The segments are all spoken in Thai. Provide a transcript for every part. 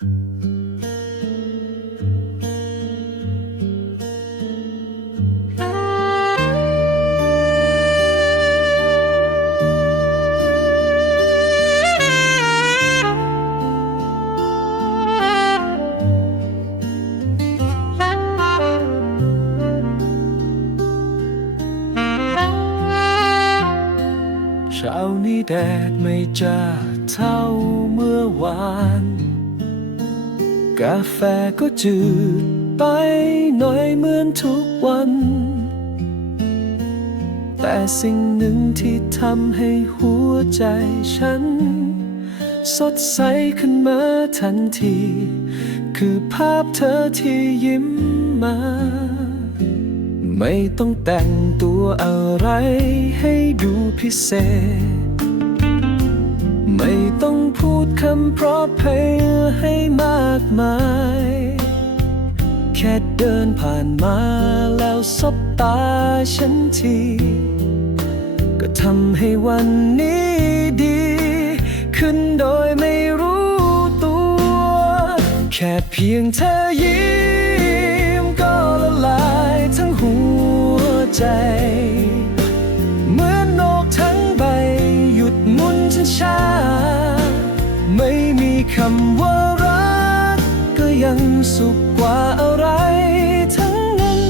เช้านี้แดดไม่จ้าเท่าเมื่อวาน กาแฟก็จืดไปหน่อยเหมือนทุกวัน แต่สิ่งหนึ่งที่ทำให้หัวใจฉัน สดใสขึ้นมาทันที คือภาพเธอที่ยิ้มมา ไม่ต้องแต่งตัวอะไรให้ดูพิเศษ ไม่ต้องพูดคำเพราะเพยให้มากมาย แค่เดินผ่านมาแล้วสบตาฉันที ก็ทำให้วันนี้ดี ขึ้นโดยไม่รู้ตัว แค่เพียงเธอยิ้มก็ละลายทั้งหัวใจ คำว่ารักก็ยังสุขกว่าอะไรทั้งนั้น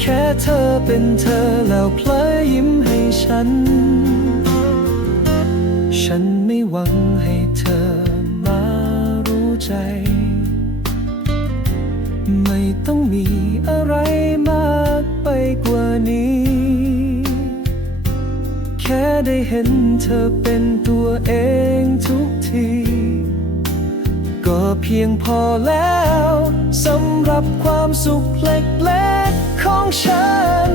แค่เธอเป็นเธอแล้วเพลอยิ้มให้ฉัน ฉันไม่หวังให้เธอมารู้ใจ ไม่ต้องมีอะไรมากไปกว่านี้แค่ได้เห็นเธอเป็นตัวเองทุกที ก็เพียงพอแล้วสำหรับความสุขเล็กๆของฉัน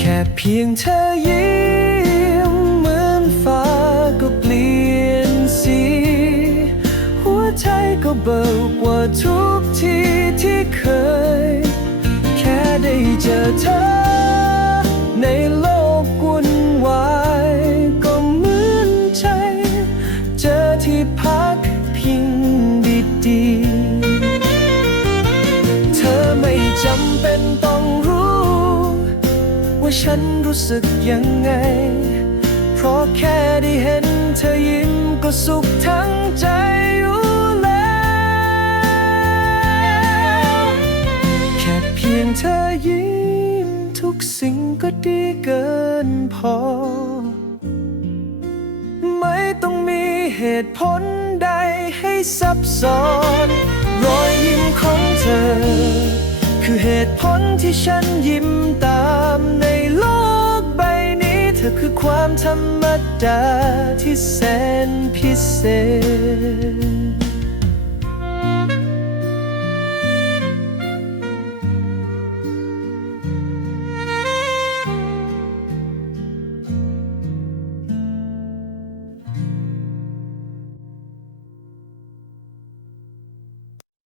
แค่เพียงเธอยิ้มเหมือนฟ้าก็เปลี่ยนสี หัวใจก็เบิกกว่าทุกทีที่เคย แค่ได้เจอเธอ ว่าฉันรู้สึกยังไง เพราะแค่ได้เห็นเธอยิ้มก็สุขทั้งใจอยู่แล้ว แค่เพียงเธอยิ้มทุกสิ่งก็ดีเกินพอ ไม่ต้องมีเหตุผลใดให้ซับซ้อน รอยยิ้มของเธอ คือเหตุผลที่ฉันยิ้มตาม อคือความธรรมดาที่แสนพิเศษ